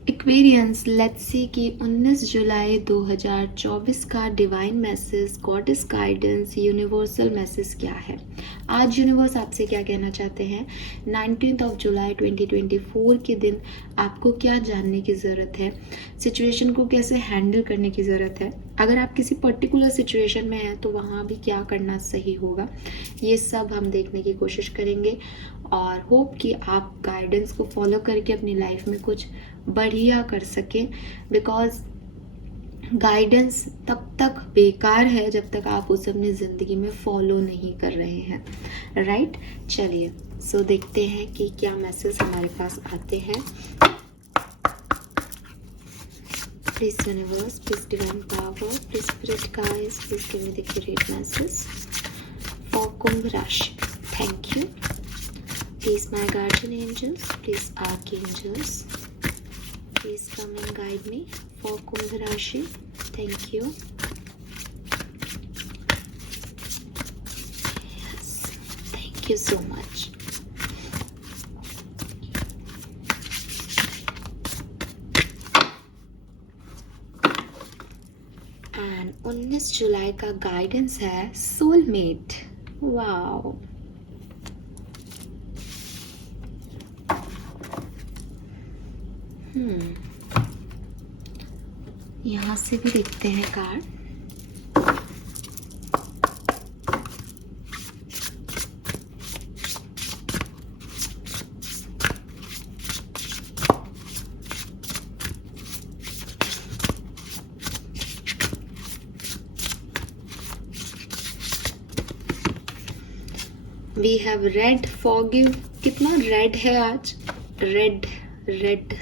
Aquarians, let's see कि 19 जुलाई 2024 का divine message, goddess guidance, universal message क्या है। आज यूनिवर्स आपसे क्या कहना चाहते हैं। 19 जुलाई 2024 के दिन आपको क्या जानने की ज़रूरत है, सिचुएशन को कैसे हैंडल करने की ज़रूरत है। अगर आप किसी पर्टिकुलर सिचुएशन में हैं तो वहाँ भी क्या करना सही होगा, ये सब हम देखने की कोशिश करेंगे और होप कि आप गाइडेंस को फॉलो करके अपनी लाइफ में कुछ बढ़िया कर सकें। बिकॉज गाइडेंस तब तक बेकार है जब तक आप उसे अपनी ज़िंदगी में फॉलो नहीं कर रहे हैं, राइट। चलिए सो देखते हैं कि क्या मैसेज हमारे पास आते हैं। Please universe, please divine power, please spirit guides, please give me the accurate message for Kumbh rashi. Thank you. Please my guardian angels, please archangels, please come and guide me for Kumbh Rashi. Thank you. Yes, thank you so much. And 19 जुलाई का guidance है soulmate. Wow, यहाँ से भी देखते हैं card. We have red, forgive. कितना red है आज, रेड रेड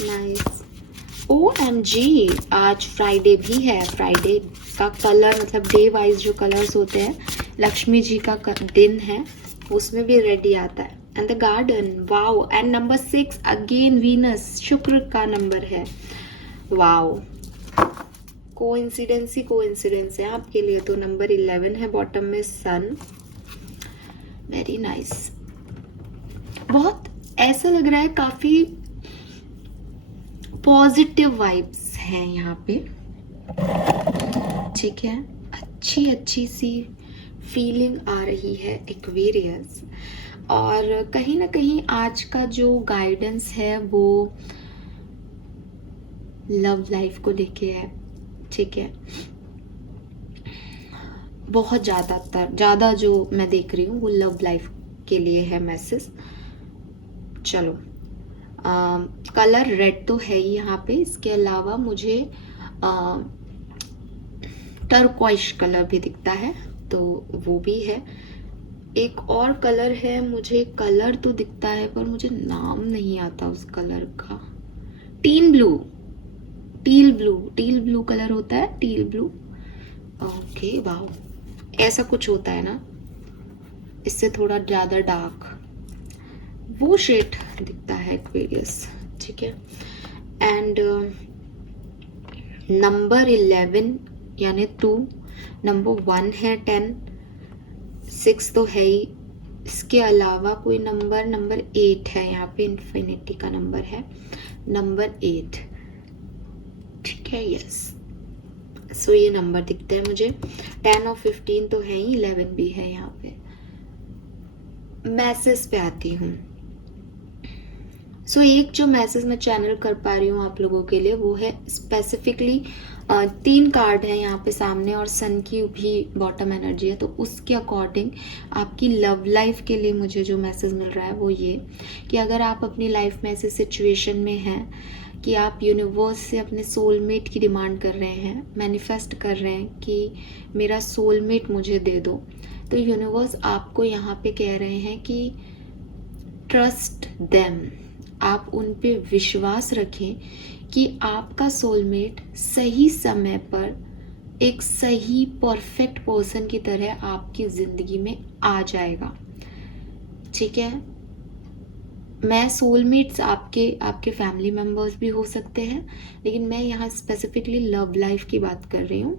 नाइस। OMG, आज फ्राइडे भी है। फ्राइडे का कलर मतलब डे वाइज जो कलर्स होते हैं, लक्ष्मी जी का दिन है, उसमें भी रेड ही आता है। And the garden, wow. And number 6 again Venus, शुक्र का नंबर है। वाओ, कोइंसिडेंस ही कोइंसिडेंस है आपके लिए। तो नंबर 11 है बॉटम में, सन। Very nice. बहुत ऐसा लग रहा है काफी पॉजिटिव वाइब्स हैं यहाँ पे, ठीक है। अच्छी सी फीलिंग आ रही है एक्वेरियस। और कहीं ना कहीं आज का जो गाइडेंस है वो लव लाइफ को लेके है, ठीक है। बहुत ज़्यादा जो मैं देख रही हूँ वो लव लाइफ के लिए है मैसेज। चलो, कलर रेड तो है ही यहाँ पे। इसके अलावा मुझे टर्क्वाइश कलर भी दिखता है, तो वो भी है। एक और कलर है, मुझे कलर तो दिखता है पर मुझे नाम नहीं आता उस कलर का। टील ब्लू कलर होता है, टील ब्लू। ओके, वाओ, ऐसा कुछ होता है ना, इससे थोड़ा ज्यादा डार्क वो शेड दिखता है एक्वेरियस, ठीक है। एंड नंबर 11 यानी 2, नंबर 1 है 10, 6 तो है ही। इसके अलावा कोई नंबर 8 है यहाँ पे, इन्फिनिटी का नंबर है, नंबर 8, ठीक है। यस, सो ये नंबर दिखते हैं मुझे। 10 और 15 तो है ही, 11 भी है यहाँ पे। मैसेज पे आती हूँ। सो एक जो मैसेज मैं चैनल कर पा रही हूँ आप लोगों के लिए वो है स्पेसिफिकली 3 कार्ड है यहाँ पे सामने और सन की भी बॉटम एनर्जी है, तो उसके अकॉर्डिंग आपकी लव लाइफ के लिए मुझे जो मैसेज मिल रहा है वो ये कि अगर आप अपनी लाइफ में ऐसे सिचुएशन में हैं कि आप यूनिवर्स से अपने सोलमेट की डिमांड कर रहे हैं, मैनिफेस्ट कर रहे हैं कि मेरा सोलमेट मुझे दे दो, तो यूनिवर्स आपको यहाँ पे कह रहे हैं कि ट्रस्ट देम, आप उन पे विश्वास रखें कि आपका सोलमेट सही समय पर एक सही परफेक्ट पर्सन की तरह आपकी जिंदगी में आ जाएगा, ठीक है। मैं सोलमेट्स आपके फैमिली मेंबर्स भी हो सकते हैं, लेकिन मैं यहाँ स्पेसिफिकली लव लाइफ की बात कर रही हूँ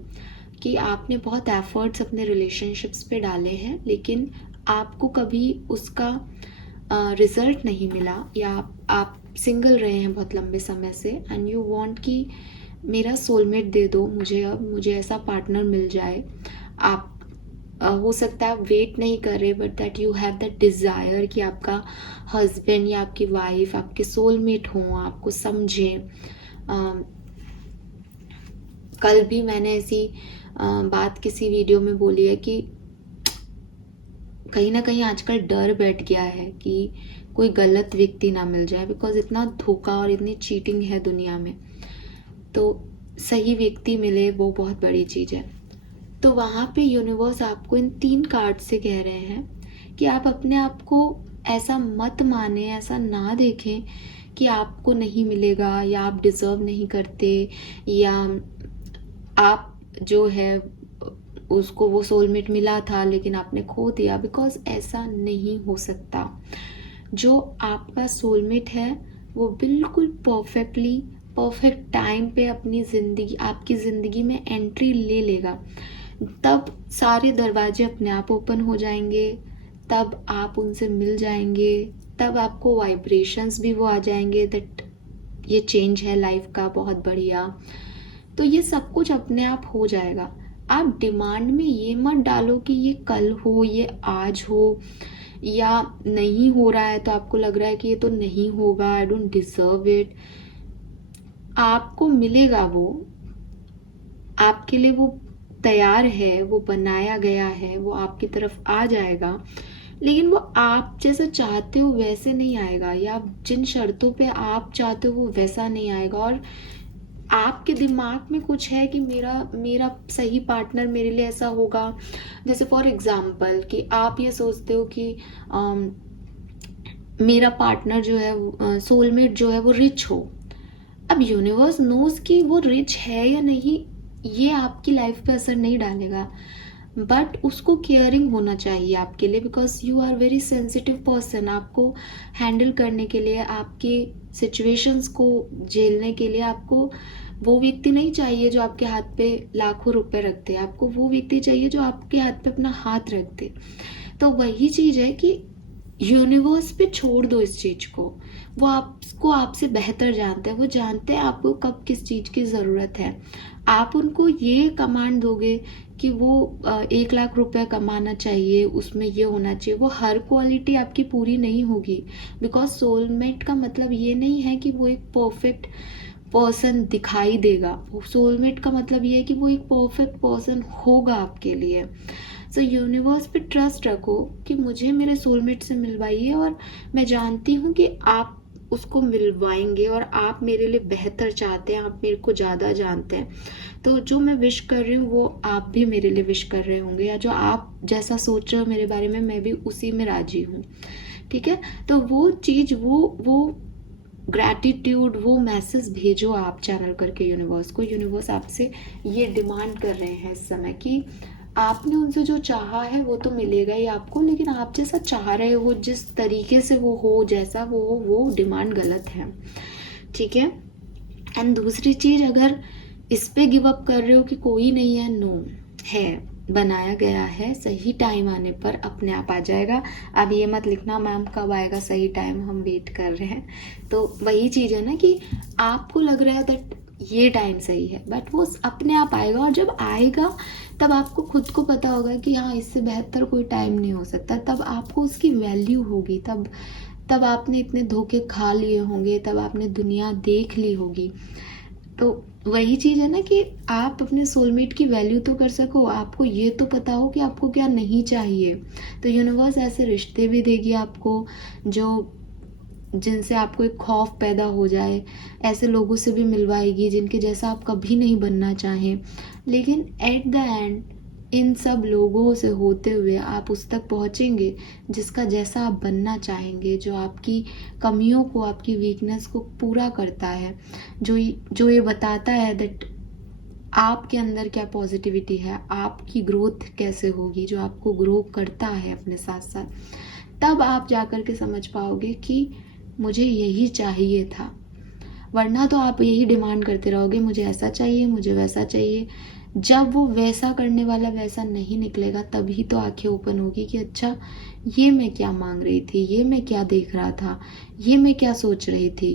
कि आपने बहुत एफर्ट्स अपने रिलेशनशिप्स पे डाले हैं, लेकिन आपको कभी उसका रिजल्ट नहीं मिला, या आप सिंगल रहे हैं बहुत लंबे समय से एंड यू वांट कि मेरा सोलमेट दे दो मुझे, अब मुझे ऐसा पार्टनर मिल जाए। आप हो सकता है आप वेट नहीं कर रहे, but that you have that desire कि आपका हस्बैंड या आपकी वाइफ आपके सोलमेट हों, आपको समझें। कल भी मैंने ऐसी बात किसी वीडियो में बोली है कि कहीं ना कहीं आजकल डर बैठ गया है कि कोई गलत व्यक्ति ना मिल जाए, बिकॉज इतना धोखा और इतनी चीटिंग है दुनिया में। तो सही व्यक्ति मिले वो बहुत बड़ी चीज़ है। तो वहाँ पे यूनिवर्स आपको इन 3 कार्ड से कह रहे हैं कि आप अपने आप को ऐसा मत माने, ऐसा ना देखें कि आपको नहीं मिलेगा या आप डिज़र्व नहीं करते या आप जो है उसको वो सोलमेट मिला था लेकिन आपने खो दिया, बिकॉज ऐसा नहीं हो सकता। जो आपका सोलमेट है वो बिल्कुल परफेक्ट टाइम पे आपकी ज़िंदगी में एंट्री ले लेगा, तब सारे दरवाजे अपने आप ओपन हो जाएंगे, तब आप उनसे मिल जाएंगे, तब आपको वाइब्रेशंस भी वो आ जाएंगे दैट ये चेंज है लाइफ का बहुत बढ़िया। तो ये सब कुछ अपने आप हो जाएगा। आप डिमांड में ये मत डालो कि ये कल हो, ये आज हो, या नहीं हो रहा है तो आपको लग रहा है कि ये तो नहीं होगा, आई डोंट डिजर्व इट। आपको मिलेगा, वो आपके लिए वो तैयार है, वो बनाया गया है, वो आपकी तरफ आ जाएगा, लेकिन वो आप जैसा चाहते हो वैसे नहीं आएगा, या जिन शर्तों पे आप चाहते हो वो वैसा नहीं आएगा। और आपके दिमाग में कुछ है कि मेरा सही पार्टनर मेरे लिए ऐसा होगा। जैसे फॉर एग्जांपल कि आप ये सोचते हो कि मेरा पार्टनर जो है सोलमेट जो है वो रिच हो। अब यूनिवर्स नोज कि वो रिच है या नहीं, ये आपकी लाइफ पे असर नहीं डालेगा, बट उसको केयरिंग होना चाहिए आपके लिए, because you are very sensitive person. आपको हैंडल करने के लिए, आपकी सिचुएशंस को झेलने के लिए आपको वो व्यक्ति नहीं चाहिए जो आपके हाथ पे लाखों रुपए रखते। आपको वो व्यक्ति चाहिए जो आपके हाथ पे अपना हाथ रख दे। तो वही चीज़ है कि यूनिवर्स पे छोड़ दो इस चीज़ को। वो आपको आपसे बेहतर जानते हैं, वो जानते हैं आपको कब किस चीज़ की ज़रूरत है। आप उनको ये कमांड दोगे कि वो 1 लाख रुपए कमाना चाहिए, उसमें ये होना चाहिए, वो हर क्वालिटी आपकी पूरी नहीं होगी। बिकॉज सोलमेट का मतलब ये नहीं है कि वो एक परफेक्ट पर्सन दिखाई देगा। सोलमेट का मतलब ये है कि वो एक परफेक्ट पर्सन होगा आपके लिए। सो यूनिवर्स पे ट्रस्ट रखो कि मुझे मेरे सोलमेट से मिलवाइए, और मैं जानती हूँ कि आप उसको मिलवाएंगे, और आप मेरे लिए बेहतर चाहते हैं, आप मेरे को ज़्यादा जानते हैं। तो जो मैं विश कर रही हूँ वो आप भी मेरे लिए विश कर रहे होंगे, या जो आप जैसा सोच रहे हो मेरे बारे में मैं भी उसी में राजी हूँ। ठीक है, तो वो चीज़ वो ग्रैटिट्यूड, वो मैसेज भेजो आप चैनल करके यूनिवर्स को। यूनिवर्स आपसे ये डिमांड कर रहे हैं इस समय कि आपने उनसे जो चाहा है वो तो मिलेगा ही आपको, लेकिन आप जैसा चाह रहे हो, जिस तरीके से वो हो, जैसा वो हो, वो डिमांड गलत है। ठीक है। एंड दूसरी चीज़, अगर इस पे गिव अप कर रहे हो कि कोई नहीं है, नो है, बनाया गया है, सही टाइम आने पर अपने आप आ जाएगा। अब ये मत लिखना मैम कब आएगा सही टाइम, हम वेट कर रहे हैं। तो वही चीज़ है ना कि आपको लग रहा है दैट ये टाइम सही है, बट वो अपने आप आएगा, और जब आएगा तब आपको खुद को पता होगा कि हाँ इससे बेहतर कोई टाइम नहीं हो सकता। तब आपको उसकी वैल्यू होगी, तब आपने इतने धोखे खा लिए होंगे, तब आपने दुनिया देख ली होगी। तो वही चीज़ है ना कि आप अपने सोलमेट की वैल्यू तो कर सको, आपको ये तो पता हो कि आपको क्या नहीं चाहिए। तो यूनिवर्स ऐसे रिश्ते भी देगी आपको जिनसे आपको एक खौफ पैदा हो जाए, ऐसे लोगों से भी मिलवाएगी जिनके जैसा आप कभी नहीं बनना चाहें। लेकिन एट द एंड इन सब लोगों से होते हुए आप उस तक पहुंचेंगे जिसका जैसा आप बनना चाहेंगे, जो आपकी कमियों को, आपकी वीकनेस को पूरा करता है, जो ये बताता है दैट आपके अंदर क्या पॉजिटिविटी है, आपकी ग्रोथ कैसे होगी, जो आपको ग्रो करता है अपने साथ साथ। तब आप जाकर के समझ पाओगे कि मुझे यही चाहिए था। वरना तो आप यही डिमांड करते रहोगे, मुझे ऐसा चाहिए, मुझे वैसा चाहिए, जब वो वैसा करने वाला वैसा नहीं निकलेगा, तभी तो आंखें ओपन होगी कि अच्छा ये मैं क्या मांग रही थी, ये मैं क्या देख रहा था, ये मैं क्या सोच रही थी,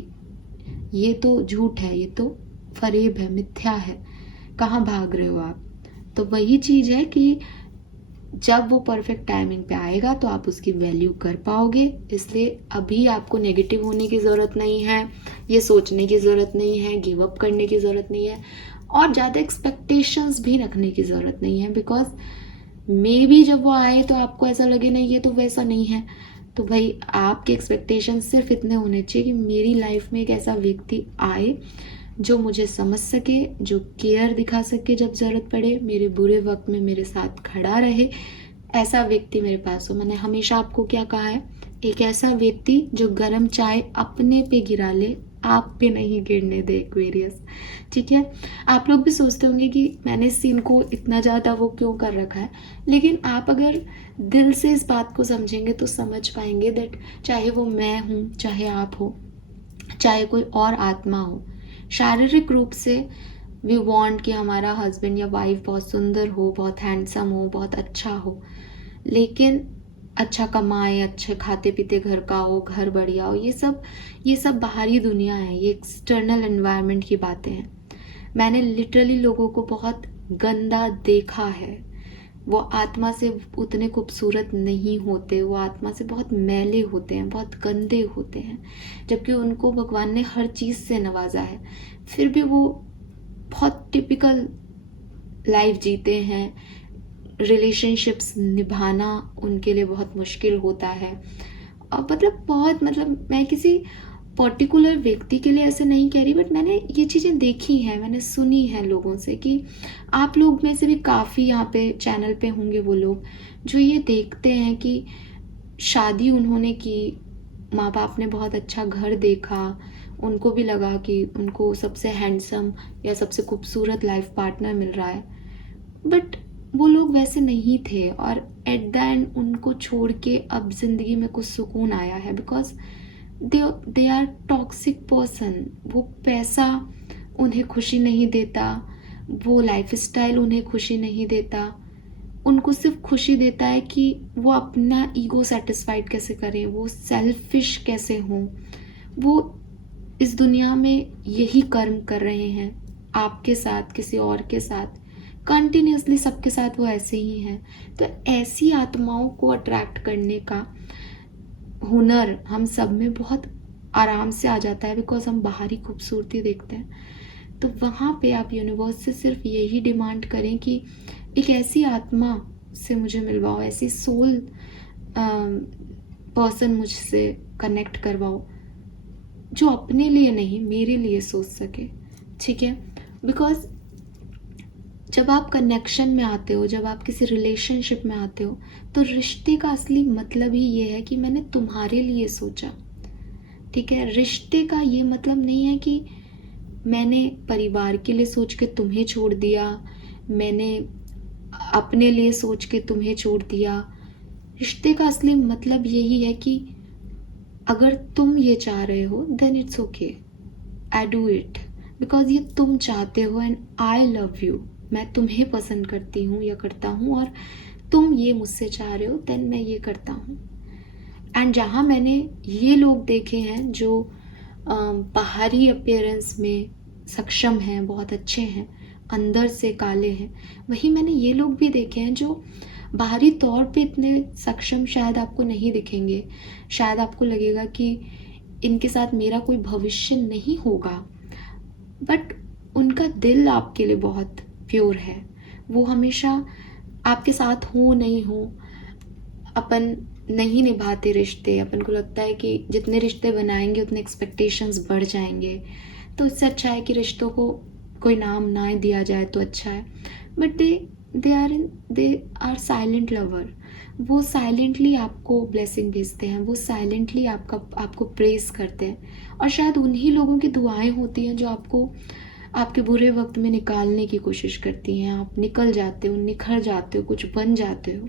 ये तो झूठ है, ये तो फरेब है, मिथ्या है, कहाँ भाग रहे हो आप। तो वही चीज़ है कि जब वो परफेक्ट टाइमिंग पे आएगा तो आप उसकी वैल्यू कर पाओगे। इसलिए अभी आपको नेगेटिव होने की ज़रूरत नहीं है, ये सोचने की ज़रूरत नहीं है, गिव अप करने की ज़रूरत नहीं है, और ज़्यादा एक्सपेक्टेशंस भी रखने की ज़रूरत नहीं है। बिकॉज मे बी जब वो आए तो आपको ऐसा लगे नहीं ये तो वैसा नहीं है, तो भाई आपके एक्सपेक्टेशन सिर्फ इतने होने चाहिए कि मेरी लाइफ में एक ऐसा व्यक्ति आए जो मुझे समझ सके, जो केयर दिखा सके जब ज़रूरत पड़े, मेरे बुरे वक्त में मेरे साथ खड़ा रहे, ऐसा व्यक्ति मेरे पास हो। मैंने हमेशा आपको क्या कहा है, एक ऐसा व्यक्ति जो गर्म चाय अपने पे गिरा ले, आप पे नहीं गिरने दे एक्वेरियस। ठीक है, आप लोग भी सोचते होंगे कि मैंने इस सीन को इतना ज़्यादा वो क्यों कर रखा है, लेकिन आप अगर दिल से इस बात को समझेंगे तो समझ पाएंगे दैट चाहे वो मैं हूँ, चाहे आप हो, चाहे कोई और आत्मा हो, शारीरिक रूप से वी वांट कि हमारा हस्बैंड या वाइफ बहुत सुंदर हो, बहुत हैंडसम हो, बहुत अच्छा हो, लेकिन अच्छा कमाए, अच्छे खाते पीते घर का हो, घर बढ़िया हो, ये सब बाहरी दुनिया है, ये एक्सटर्नल एनवायरनमेंट की बातें हैं। मैंने लिटरली लोगों को बहुत गंदा देखा है, वो आत्मा से उतने खूबसूरत नहीं होते, वो आत्मा से बहुत मैले होते हैं, बहुत गंदे होते हैं, जबकि उनको भगवान ने हर चीज़ से नवाजा है, फिर भी वो बहुत टिपिकल लाइफ जीते हैं। रिलेशनशिप्स निभाना उनके लिए बहुत मुश्किल होता है। मतलब मैं किसी पर्टिकुलर व्यक्ति के लिए ऐसे नहीं कह रही, बट मैंने ये चीज़ें देखी हैं, मैंने सुनी है लोगों से कि आप लोग में से भी काफ़ी यहाँ पे चैनल पे होंगे वो लोग जो ये देखते हैं कि शादी उन्होंने की, माँ बाप ने बहुत अच्छा घर देखा, उनको भी लगा कि उनको सबसे हैंडसम या सबसे खूबसूरत लाइफ पार्टनर मिल रहा है, बट वो लोग वैसे नहीं थे, और एट द एंड उनको छोड़ के अब जिंदगी में कुछ सुकून आया है। Because they are toxic person. वो पैसा उन्हें खुशी नहीं देता, वो लाइफ स्टाइल उन्हें खुशी नहीं देता, उनको सिर्फ खुशी देता है कि वो अपना ईगो सेटिस्फाइड कैसे करें, वो सेल्फिश कैसे हों, वो इस दुनिया में यही कर्म कर रहे हैं, आपके साथ, किसी और के साथ, कंटिन्यूसली सबके साथ वो ऐसे ही हैं। तो ऐसी आत्माओं को अट्रैक्ट करने का हुनर हम सब में बहुत आराम से आ जाता है, बिकॉज हम बाहरी खूबसूरती देखते हैं। तो वहाँ पे आप यूनिवर्स से सिर्फ यही डिमांड करें कि एक ऐसी आत्मा से मुझे मिलवाओ, ऐसी सोल पर्सन मुझसे कनेक्ट करवाओ जो अपने लिए नहीं मेरे लिए सोच सके। ठीक है, बिकॉज जब आप कनेक्शन में आते हो, जब आप किसी रिलेशनशिप में आते हो, तो रिश्ते का असली मतलब ही ये है कि मैंने तुम्हारे लिए सोचा। ठीक है, रिश्ते का ये मतलब नहीं है कि मैंने परिवार के लिए सोच के तुम्हें छोड़ दिया, मैंने अपने लिए सोच के तुम्हें छोड़ दिया। रिश्ते का असली मतलब यही है कि अगर तुम ये चाह रहे हो then it's okay, I do it, because ये तुम चाहते हो एंड आई लव यू। मैं तुम्हें पसंद करती हूँ या करता हूँ, और तुम ये मुझसे चाह रहे हो, देन मैं ये करता हूँ। एंड जहाँ मैंने ये लोग देखे हैं जो बाहरी अपीयरेंस में सक्षम हैं, बहुत अच्छे हैं, अंदर से काले हैं, वही मैंने ये लोग भी देखे हैं जो बाहरी तौर पे इतने सक्षम शायद आपको नहीं दिखेंगे, शायद आपको लगेगा कि इनके साथ मेरा कोई भविष्य नहीं होगा, बट उनका दिल आपके लिए बहुत प्योर है। वो हमेशा आपके साथ हो नहीं हो, अपन नहीं निभाते रिश्ते, अपन को लगता है कि जितने रिश्ते बनाएंगे उतने एक्सपेक्टेशंस बढ़ जाएंगे, तो इससे अच्छा है कि रिश्तों को कोई नाम ना दिया जाए तो अच्छा है। But they are silent lover. वो साइलेंटली आपको ब्लेसिंग भेजते हैं, वो साइलेंटली आपको प्रेज करते हैं, और शायद उन्हीं लोगों की दुआएं होती हैं जो आपको आपके बुरे वक्त में निकालने की कोशिश करती हैं। आप निकल जाते हो, निखर जाते हो, कुछ बन जाते हो।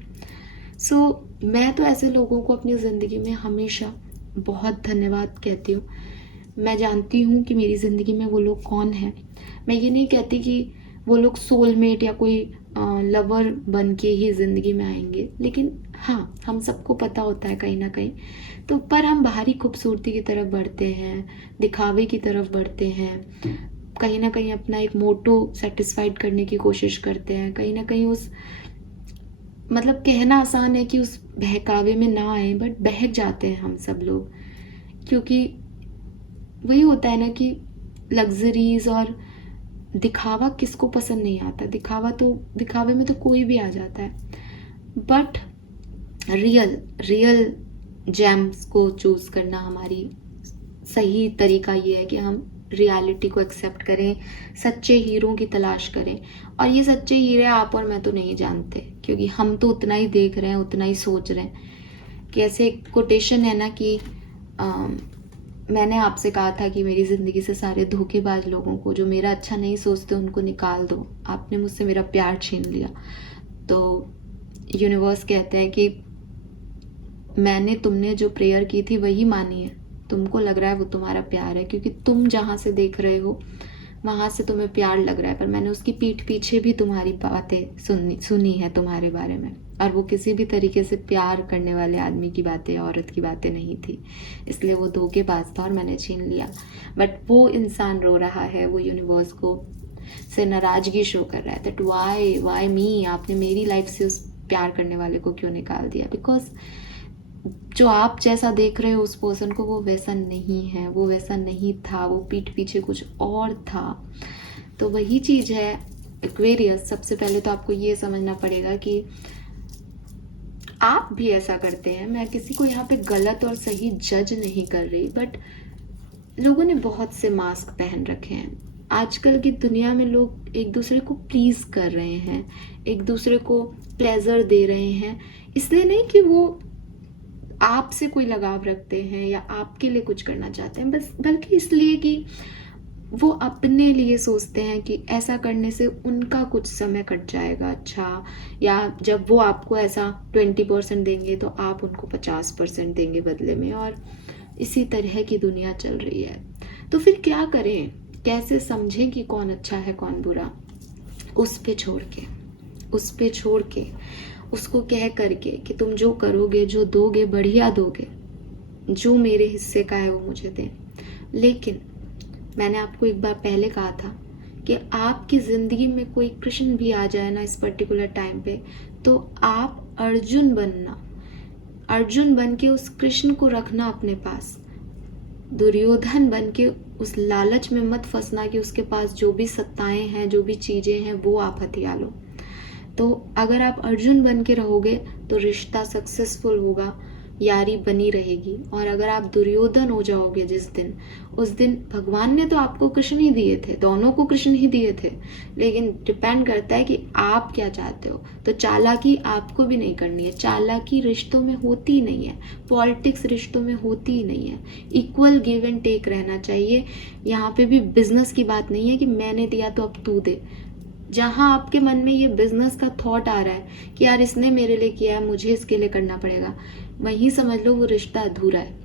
मैं तो ऐसे लोगों को अपनी ज़िंदगी में हमेशा बहुत धन्यवाद कहती हूँ। मैं जानती हूँ कि मेरी ज़िंदगी में वो लोग कौन हैं। मैं ये नहीं कहती कि वो लोग सोलमेट या कोई लवर बन के ही ज़िंदगी में आएंगे, लेकिन हाँ, हम सबको पता होता है कहीं ना कहीं, तो पर हम बाहरी खूबसूरती की तरफ बढ़ते हैं, दिखावे की तरफ बढ़ते हैं, कहीं ना कहीं अपना एक मोटो सेटिस्फाइड करने की कोशिश करते हैं, कहीं ना कहीं उस, मतलब कहना आसान है कि उस बहकावे में ना आए, बट बहक जाते हैं हम सब लोग, क्योंकि वही होता है ना कि लग्जरीज और दिखावा किसको पसंद नहीं आता। दिखावे में तो कोई भी आ जाता है, बट रियल जेम्स को चूज करना हमारी सही तरीका ये है कि हम रियलिटी को एक्सेप्ट करें, सच्चे हीरों की तलाश करें। और ये सच्चे हीरे आप और मैं तो नहीं जानते, क्योंकि हम तो उतना ही देख रहे हैं, उतना ही सोच रहे हैं। कि ऐसे कोटेशन है ना कि मैंने आपसे कहा था कि मेरी ज़िंदगी से सारे धोखेबाज लोगों को, जो मेरा अच्छा नहीं सोचते, उनको निकाल दो। आपने मुझसे मेरा प्यार छीन लिया। तो यूनिवर्स कहते हैं कि मैंने तुमने जो प्रेयर की थी वही मानी है। तुमको लग रहा है वो तुम्हारा प्यार है, क्योंकि तुम जहाँ से देख रहे हो वहाँ से तुम्हें प्यार लग रहा है, पर मैंने उसकी पीठ पीछे भी तुम्हारी बातें सुनी है तुम्हारे बारे में, और वो किसी भी तरीके से प्यार करने वाले आदमी की बातें, औरत की बातें नहीं थी, इसलिए वो धोखेबाज था और मैंने छीन लिया। बट वो इंसान रो रहा है, वो यूनिवर्स को से नाराजगी शो कर रहा है, दैट वाई मी, आपने मेरी लाइफ से उस प्यार करने वाले को क्यों निकाल दिया। बिकॉज जो आप जैसा देख रहे हो उस पर्सन को, वो वैसा नहीं है, वो वैसा नहीं था, वो पीठ पीछे कुछ और था। तो वही चीज़ है एक्वेरियस। सबसे पहले तो आपको ये समझना पड़ेगा कि आप भी ऐसा करते हैं। मैं किसी को यहाँ पे गलत और सही जज नहीं कर रही, बट लोगों ने बहुत से मास्क पहन रखे हैं। आजकल की दुनिया में लोग एक दूसरे को प्लीज कर रहे हैं, एक दूसरे को प्लेजर दे रहे हैं, इसलिए नहीं कि वो आपसे कोई लगाव रखते हैं या आपके लिए कुछ करना चाहते हैं, बस बल्कि इसलिए कि वो अपने लिए सोचते हैं कि ऐसा करने से उनका कुछ समय कट जाएगा अच्छा, या जब वो आपको ऐसा 20% देंगे तो आप उनको 50% देंगे बदले में, और इसी तरह की दुनिया चल रही है। तो फिर क्या करें, कैसे समझें कि कौन अच्छा है कौन बुरा? उस पे छोड़ के उसको कह करके कि तुम जो करोगे, जो दोगे, बढ़िया दोगे, जो मेरे हिस्से का है वो मुझे दे। लेकिन मैंने आपको एक बार पहले कहा था कि आपकी ज़िंदगी में कोई कृष्ण भी आ जाए ना इस पर्टिकुलर टाइम पे, तो आप अर्जुन बन के उस कृष्ण को रखना अपने पास। दुर्योधन बन के उस लालच में मत फंसना कि उसके पास जो भी सत्ताएं हैं, जो भी चीज़ें हैं, वो आप हथिया लो। तो अगर आप अर्जुन बन के रहोगे तो रिश्ता सक्सेसफुल होगा, यारी बनी रहेगी। और अगर आप दुर्योधन हो जाओगे उस दिन भगवान ने तो आपको कृष्ण ही दिए थे, दोनों को कृष्ण ही दिए थे, लेकिन डिपेंड करता है कि आप क्या चाहते हो। तो चालाकी आपको भी नहीं करनी है, चालाकी रिश्तों में होती नहीं है, पॉलिटिक्स रिश्तों में होती ही नहीं है। इक्वल गिव एंड टेक रहना चाहिए। यहाँ पे भी बिजनेस की बात नहीं है कि मैंने दिया तो अब तू दे। जहाँ आपके मन में ये बिजनेस का थॉट आ रहा है कि यार इसने मेरे लिए किया है, मुझे इसके लिए करना पड़ेगा, वहीं समझ लो वो रिश्ता अधूरा है।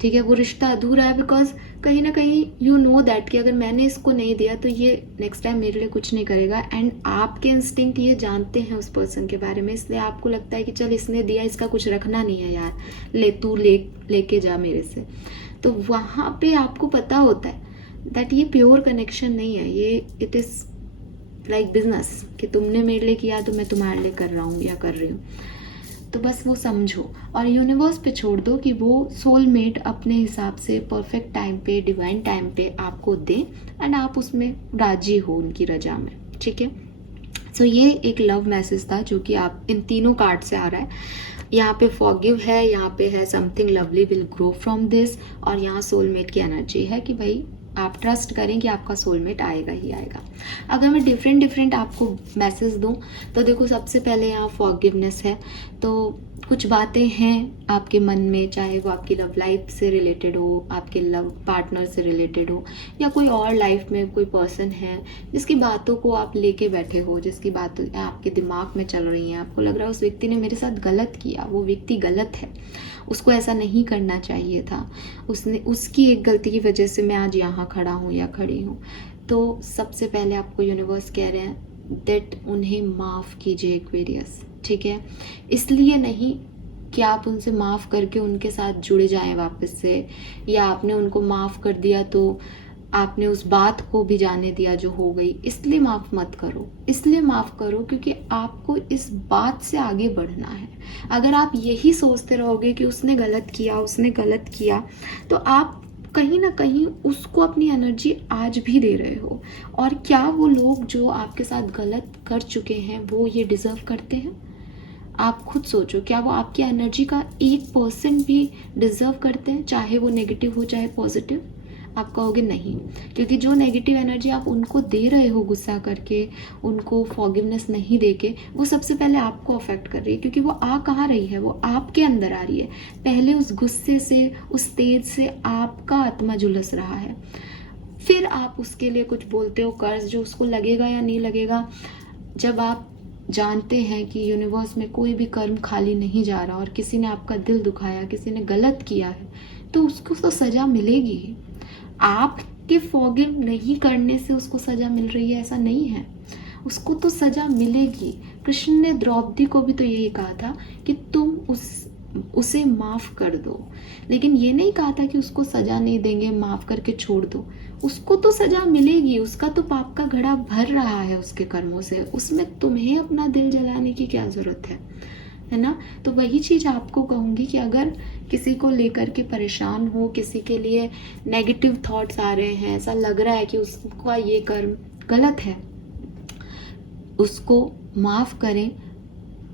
ठीक है, वो रिश्ता अधूरा है बिकॉज कहीं ना कहीं यू नो दैट कि अगर मैंने इसको नहीं दिया तो ये नेक्स्ट टाइम मेरे लिए कुछ नहीं करेगा। एंड आपके इंस्टिंक्ट ये जानते हैं उस पर्सन के बारे में, इसलिए आपको लगता है कि चल इसने दिया, इसका कुछ रखना नहीं है यार, तू लेके जा मेरे से। तो वहाँ पे आपको पता होता है दैट ये प्योर कनेक्शन नहीं है, ये इट इज़ लाइक बिजनेस कि तुमने मेरे लिए किया तो मैं तुम्हारे लिए कर रहा हूँ या कर रही हूँ। तो बस वो समझो और यूनिवर्स पे छोड़ दो कि वो सोलमेट अपने हिसाब से परफेक्ट टाइम पे, डिवाइन टाइम पे आपको दे, एंड आप उसमें राजी हो उनकी रजा में। ठीक है, सो ये एक लव मैसेज था जो कि आप इन तीनों कार्ड से आ रहा है। यहाँ पे फॉरगिव है, यहाँ पे है something lovely will grow from this, और यहाँ सोलमेट की एनर्जी है कि भाई आप ट्रस्ट करें कि आपका सोलमेट आएगा ही आएगा। अगर मैं डिफरेंट आपको मैसेज दूं तो देखो, सबसे पहले यहाँ फॉरगिवनेस है। तो कुछ बातें हैं आपके मन में, चाहे वो आपकी लव लाइफ से रिलेटेड हो, आपके लव पार्टनर से रिलेटेड हो, या कोई और लाइफ में कोई पर्सन है जिसकी बातों को आप लेके बैठे हो, जिसकी बातें आपके दिमाग में चल रही हैं, आपको लग रहा है उस व्यक्ति ने मेरे साथ गलत किया, वो व्यक्ति गलत है, उसको ऐसा नहीं करना चाहिए था, उसकी एक गलती की वजह से मैं आज यहाँ खड़ा हूँ या खड़ी हूँ। तो सबसे पहले आपको यूनिवर्स कह रहे हैं दैट उन्हें माफ़ कीजिए एक्वेरियस, ठीक है। इसलिए नहीं कि आप उनसे माफ़ करके उनके साथ जुड़ जाएं वापस से, या आपने उनको माफ़ कर दिया तो आपने उस बात को भी जाने दिया जो हो गई, इसलिए माफ़ मत करो। इसलिए माफ़ करो क्योंकि आपको इस बात से आगे बढ़ना है। अगर आप यही सोचते रहोगे कि उसने गलत किया, तो आप कहीं ना कहीं उसको अपनी एनर्जी आज भी दे रहे हो। और क्या वो लोग जो आपके साथ गलत कर चुके हैं वो ये डिज़र्व करते हैं? आप खुद सोचो, क्या वो आपकी एनर्जी का 1% भी डिज़र्व करते हैं, चाहे वो नेगेटिव हो चाहे पॉजिटिव? आप कहोगे नहीं, क्योंकि जो नेगेटिव एनर्जी आप उनको दे रहे हो गुस्सा करके, उनको फॉरगिवनेस नहीं देके, वो सबसे पहले आपको अफेक्ट कर रही है, क्योंकि वो आ कहाँ रही है, वो आपके अंदर आ रही है। पहले उस गुस्से से, उस तेज से आपका आत्मा झुलस रहा है, फिर आप उसके लिए कुछ बोलते हो कर्ज, जो उसको लगेगा या नहीं लगेगा। जब आप जानते हैं कि यूनिवर्स में कोई भी कर्म खाली नहीं जा रहा और किसी ने आपका दिल दुखाया, किसी ने गलत किया है, तो उसको तो सज़ा मिलेगी ही। आपके फॉरगिव नहीं करने से उसको सज़ा मिल रही है ऐसा नहीं है, उसको तो सज़ा मिलेगी। कृष्ण ने द्रौपदी को भी तो यही कहा था कि तुम उसे माफ़ कर दो, लेकिन ये नहीं कहा था कि उसको सज़ा नहीं देंगे, माफ़ करके छोड़ दो। उसको तो सज़ा मिलेगी, उसका तो पाप का घड़ा भर रहा है उसके कर्मों से, उसमें तुम्हें अपना दिल जलाने की क्या ज़रूरत है ना। तो वही चीज़ आपको कहूँगी कि अगर किसी को लेकर के परेशान हो, किसी के लिए नेगेटिव थॉट्स आ रहे हैं, ऐसा लग रहा है कि उसका ये कर्म गलत है, उसको माफ़ करें,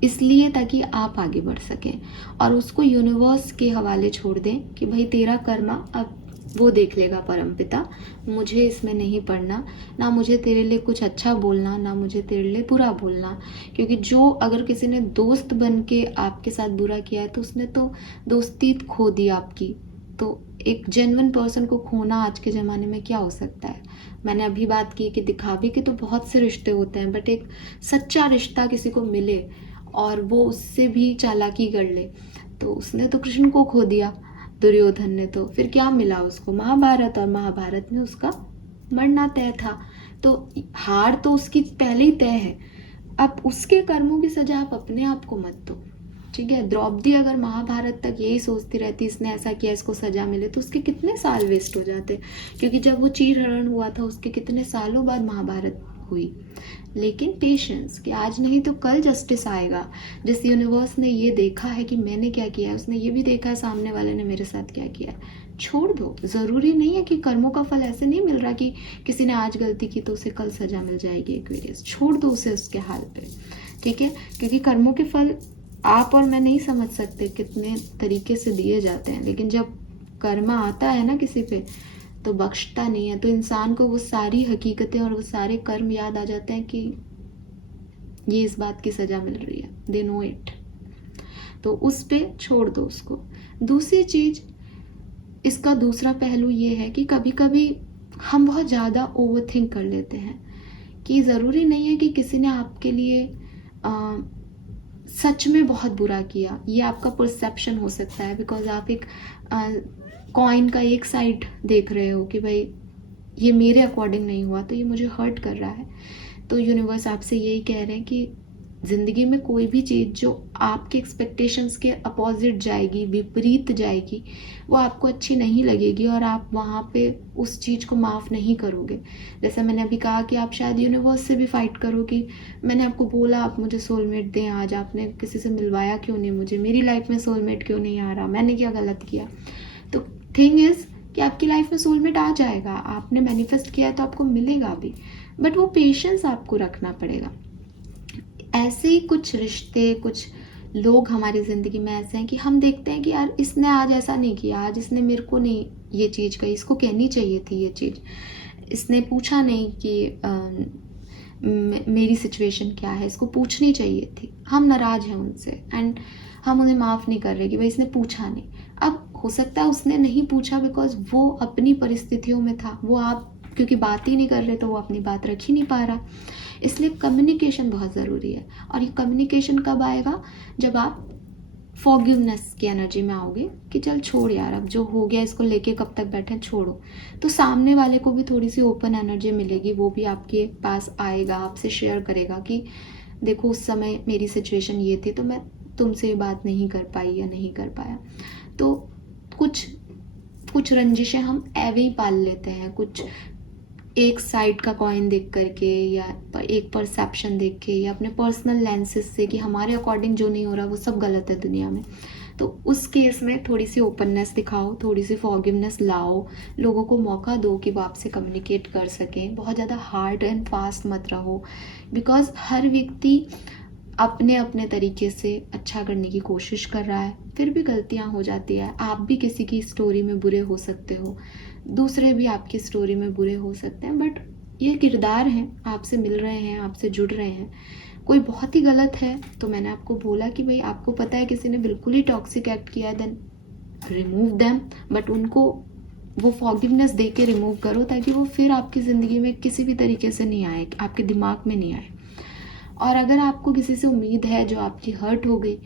इसलिए ताकि आप आगे बढ़ सकें, और उसको यूनिवर्स के हवाले छोड़ दें कि भाई तेरा कर्मा अब वो देख लेगा परमपिता, मुझे इसमें नहीं पड़ना, ना मुझे तेरे लिए कुछ अच्छा बोलना, ना मुझे तेरे लिए बुरा बोलना। क्योंकि जो अगर किसी ने दोस्त बन के आपके साथ बुरा किया है तो उसने तो दोस्ती खो दी आपकी। तो एक जेन्युइन पर्सन को खोना आज के ज़माने में क्या हो सकता है। मैंने अभी बात की कि दिखावे के तो बहुत से रिश्ते होते हैं, बट एक सच्चा रिश्ता किसी को मिले और वो उससे भी चालाकी कर ले, तो उसने तो कृष्ण को खो दिया, दुर्योधन ने। तो फिर क्या मिला उसको? महाभारत, और महाभारत में उसका मरना तय था। तो हार तो उसकी पहले ही तय है। अब उसके कर्मों की सजा आप अपने आप को मत दो, ठीक है। द्रौपदी अगर महाभारत तक यही सोचती रहती इसने ऐसा किया इसको सजा मिले, तो उसके कितने साल वेस्ट हो जाते, क्योंकि जब वो चीरहरण हुआ था उसके कितने सालों बाद महाभारत हुई। लेकिन पेशेंस कि आज नहीं तो कल जस्टिस आएगा। जिस यूनिवर्स ने ये देखा है कि मैंने क्या किया है, उसने ये भी देखा है सामने वाले ने मेरे साथ क्या किया है। छोड़ दो, ज़रूरी नहीं है कि कर्मों का फल ऐसे नहीं मिल रहा कि किसी ने आज गलती की तो उसे कल सजा मिल जाएगी एक्वेरियस। छोड़ दो उसे उसके हाल पे, ठीक है। क्योंकि कर्मों के फल आप और मैं नहीं समझ सकते कितने तरीके से दिए जाते हैं, लेकिन जब कर्मा आता है ना किसी पे तो बख्शता नहीं है। तो इंसान को वो सारी हकीकतें और वो सारे कर्म याद आ जाते हैं कि ये इस बात की सज़ा मिल रही है, दे नो इट। तो उस पे छोड़ दो उसको। दूसरी चीज़, इसका दूसरा पहलू ये है कि कभी कभी हम बहुत ज़्यादा ओवर थिंक कर लेते हैं कि ज़रूरी नहीं है कि किसी ने आपके लिए सच में बहुत बुरा किया। ये आपका परसेप्शन हो सकता है, बिकॉज आप एक कॉइन का एक साइड देख रहे हो कि भाई ये मेरे अकॉर्डिंग नहीं हुआ तो ये मुझे हर्ट कर रहा है। तो यूनिवर्स आपसे यही कह रहे हैं कि ज़िंदगी में कोई भी चीज़ जो आपके एक्सपेक्टेशंस के अपोजिट जाएगी, विपरीत जाएगी, वो आपको अच्छी नहीं लगेगी और आप वहाँ पे उस चीज़ को माफ़ नहीं करोगे। जैसे मैंने अभी कहा कि आप शायद यूनिवर्स से भी फाइट करो कि मैंने आपको बोला आप मुझे सोलमेट दें, आज आपने किसी से मिलवाया क्यों नहीं मुझे, मेरी लाइफ में सोलमेट क्यों नहीं आ रहा, मैंने क्या गलत किया। तो थिंग इज़ कि आपकी लाइफ में सोलमेट आ जाएगा, आपने मैनिफेस्ट किया है तो आपको मिलेगा भी, बट वो पेशेंस आपको रखना पड़ेगा। ऐसे ही कुछ रिश्ते, कुछ लोग हमारी ज़िंदगी में ऐसे हैं कि हम देखते हैं कि यार इसने आज ऐसा नहीं किया, आज इसने मेरे को नहीं ये चीज़ कही, इसको कहनी चाहिए थी ये चीज़, इसने पूछा नहीं कि मेरी सिचुएशन क्या है, इसको पूछनी चाहिए थी। हम नाराज़ हैं उनसे एंड हम उन्हें माफ़ नहीं कर रहे कि भाई इसने पूछा नहीं। अब हो सकता है उसने नहीं पूछा बिकॉज वो अपनी परिस्थितियों में था, वो आप क्योंकि बात ही नहीं कर रहे तो वो अपनी बात रख ही नहीं पा रहा। इसलिए कम्युनिकेशन बहुत ज़रूरी है। और ये कम्युनिकेशन कब आएगा? जब आप फॉरगिवनेस की एनर्जी में आओगे कि चल छोड़ यार, अब जो हो गया इसको लेके कब तक बैठे, छोड़ो। तो सामने वाले को भी थोड़ी सी ओपन एनर्जी मिलेगी, वो भी आपके पास आएगा, आपसे शेयर करेगा कि देखो उस समय मेरी सिचुएशन ये थी तो मैं तुमसे ये बात नहीं कर पाई या नहीं कर पाया। तो कुछ रंजिशें हम ऐवे ही पाल लेते हैं, कुछ एक साइड का कॉइन देख करके या एक परसेप्शन देख के या अपने पर्सनल लेंसेज से कि हमारे अकॉर्डिंग जो नहीं हो रहा वो सब गलत है दुनिया में। तो उस केस में थोड़ी सी ओपननेस दिखाओ, थोड़ी सी फॉरगिवनेस लाओ, लोगों को मौका दो कि वो आपसे कम्युनिकेट कर सकें। बहुत ज़्यादा हार्ड एंड फास्ट मत रहो, बिकॉज हर व्यक्ति अपने अपने तरीके से अच्छा करने की कोशिश कर रहा है, फिर भी गलतियां हो जाती है। आप भी किसी की स्टोरी में बुरे हो सकते हो, दूसरे भी आपकी स्टोरी में बुरे हो सकते हैं, बट ये किरदार हैं, आपसे मिल रहे हैं, आपसे जुड़ रहे हैं। कोई बहुत ही गलत है तो मैंने आपको बोला कि भाई आपको पता है किसी ने बिल्कुल ही टॉक्सिक एक्ट किया है, देन रिमूव देम, बट उनको वो फॉरगिवनेस दे के रिमूव करो ताकि वो फिर आपकी ज़िंदगी में किसी भी तरीके से नहीं आए, आपके दिमाग में नहीं आए। और अगर आपको किसी से उम्मीद है जो आपकी हर्ट हो गई,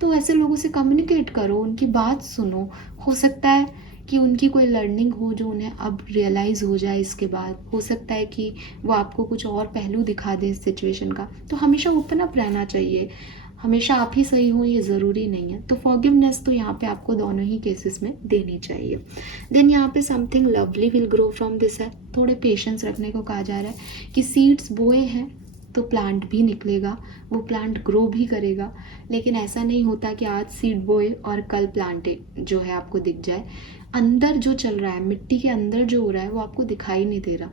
तो ऐसे लोगों से कम्युनिकेट करो, उनकी बात सुनो। हो सकता है कि उनकी कोई लर्निंग हो जो उन्हें अब रियलाइज़ हो जाए इसके बाद, हो सकता है कि वो आपको कुछ और पहलू दिखा दे इस सिचुएशन का। तो हमेशा ओपन अप रहना चाहिए, हमेशा आप ही सही हो ये ज़रूरी नहीं है। तो फॉरगिवनेस तो यहाँ पे आपको दोनों ही केसेस में देनी चाहिए। देन यहाँ पे something lovely will grow from this है, थोड़े पेशेंस रखने को कहा जा रहा है कि सीड्स बोए हैं तो प्लांट भी निकलेगा, वो प्लांट ग्रो भी करेगा। लेकिन ऐसा नहीं होता कि आज सीड बोए और कल प्लांट जो है आपको दिख जाए। अंदर जो चल रहा है, मिट्टी के अंदर जो हो रहा है वो आपको दिखाई नहीं दे रहा।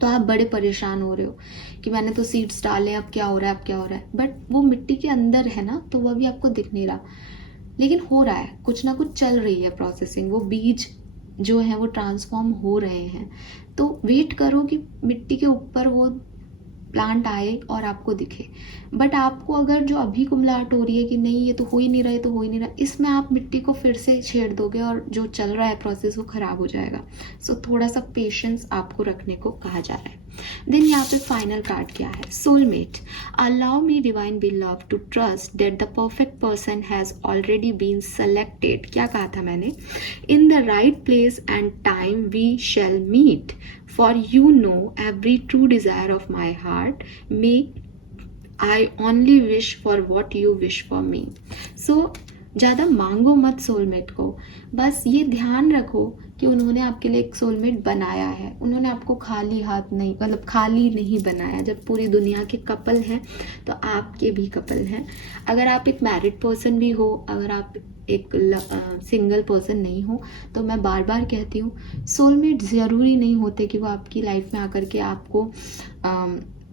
तो आप बड़े परेशान हो रहे हो कि मैंने तो सीड्स डाले, अब क्या हो रहा है, अब क्या हो रहा है, बट वो मिट्टी के अंदर है ना, तो वह भी आपको दिख नहीं रहा। लेकिन हो रहा है, कुछ ना कुछ चल रही है प्रोसेसिंग, वो बीज जो है वो ट्रांसफॉर्म हो रहे हैं। तो वेट करो कि मिट्टी के ऊपर वो प्लांट आए और आपको दिखे। बट आपको अगर जो अभी कुमलाहट हो रही है कि नहीं ये तो हो ही नहीं रहा है, तो हो ही नहीं रहा, इसमें आप मिट्टी को फिर से छेड़ दोगे और जो चल रहा है प्रोसेस वो खराब हो जाएगा। सो थोड़ा सा पेशेंस आपको रखने को कहा जा रहा है। देन यहाँ पे फाइनल कार्ड क्या है, soulmate. Allow me divine believe to trust that the perfect person has already been selected. क्या कहा था मैंने, in the right place and time we shall meet, for you know every true desire of my heart, may I only wish for what you wish for me. So ज़्यादा मांगो मत soulmate को, बस ये ध्यान रखो कि उन्होंने आपके लिए एक सोलमेट बनाया है, उन्होंने आपको खाली हाथ नहीं, मतलब खाली नहीं बनाया। जब पूरी दुनिया के कपल हैं तो आपके भी कपल हैं। अगर आप एक मैरिड पर्सन भी हो, अगर आप एक सिंगल पर्सन नहीं हो, तो मैं बार बार कहती हूँ सोलमेट ज़रूरी नहीं होते कि वो आपकी लाइफ में आकर के आपको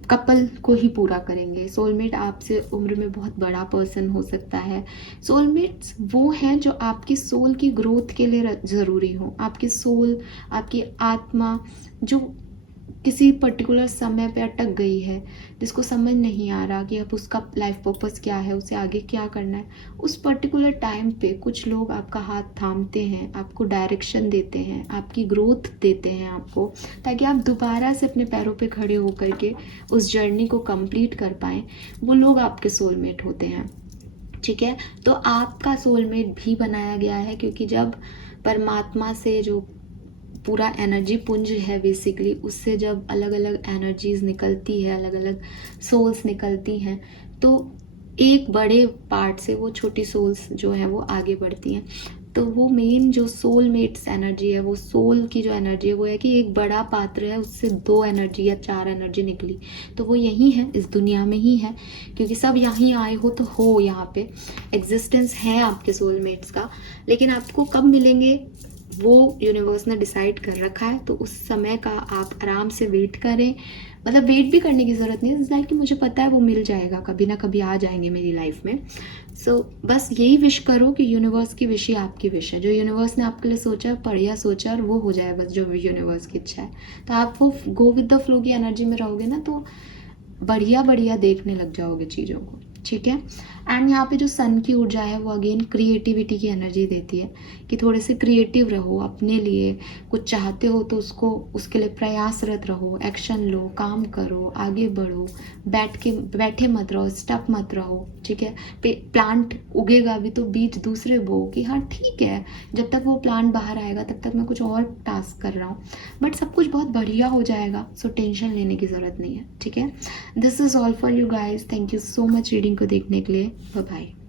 कपल को ही पूरा करेंगे। सोलमेट आपसे उम्र में बहुत बड़ा पर्सन हो सकता है। सोलमेट्स वो हैं जो आपकी सोल की ग्रोथ के लिए ज़रूरी हो। आपकी सोल, आपकी आत्मा जो किसी पर्टिकुलर समय पे अटक गई है, जिसको समझ नहीं आ रहा कि अब उसका लाइफ पर्पस क्या है, उसे आगे क्या करना है, उस पर्टिकुलर टाइम पे कुछ लोग आपका हाथ थामते हैं, आपको डायरेक्शन देते हैं, आपकी ग्रोथ देते हैं आपको, ताकि आप दोबारा से अपने पैरों पे खड़े होकर के उस जर्नी को कंप्लीट कर पाएँ। वो लोग आपके सोलमेट होते हैं, ठीक है। तो आपका सोलमेट भी बनाया गया है, क्योंकि जब परमात्मा से जो पूरा एनर्जी पुंज है बेसिकली, उससे जब अलग अलग एनर्जीज निकलती है, अलग अलग सोल्स निकलती हैं, तो एक बड़े पार्ट से वो छोटी सोल्स जो हैं वो आगे बढ़ती हैं। तो वो मेन जो सोलमेट्स एनर्जी है, वो सोल की जो एनर्जी है वो है कि एक बड़ा पात्र है, उससे 2 एनर्जी या 4 एनर्जी निकली, तो वो यही है, इस दुनिया में ही है, क्योंकि सब यहीं आए हो तो हो, यहाँ पे एग्जिस्टेंस है आपके सोलमेट्स का। लेकिन आपको कब मिलेंगे वो यूनिवर्स ने डिसाइड कर रखा है, तो उस समय का आप आराम से वेट करें। मतलब वेट भी करने की ज़रूरत नहीं है, इस लाइक कि मुझे पता है वो मिल जाएगा, कभी ना कभी आ जाएंगे मेरी लाइफ में। सो बस यही विश करो कि यूनिवर्स की विश ही आपकी विश है। जो यूनिवर्स ने आपके लिए सोचा, बढ़िया सोचा, और वो हो जाए बस जो यूनिवर्स की इच्छा है। तो आप वो गो विद द फ्लो की एनर्जी में रहोगे ना, तो बढ़िया बढ़िया देखने लग जाओगे चीज़ों को, ठीक है। एंड यहाँ पे जो सन की ऊर्जा है वो अगेन क्रिएटिविटी की एनर्जी देती है कि थोड़े से क्रिएटिव रहो, अपने लिए कुछ चाहते हो तो उसको उसके लिए प्रयासरत रहो, एक्शन लो, काम करो, आगे बढ़ो, बैठे मत रहो, स्टक मत रहो, ठीक है। प्लांट उगेगा भी तो बीज दूसरे बो कि हाँ ठीक है, जब तक वो प्लांट बाहर आएगा तब तक मैं कुछ और टास्क कर रहा हूँ, बट सब कुछ बहुत बढ़िया हो जाएगा। सो टेंशन लेने की ज़रूरत नहीं है, ठीक है। This is all for you guys. Thank you so much reading को देखने के लिए। Bye bye.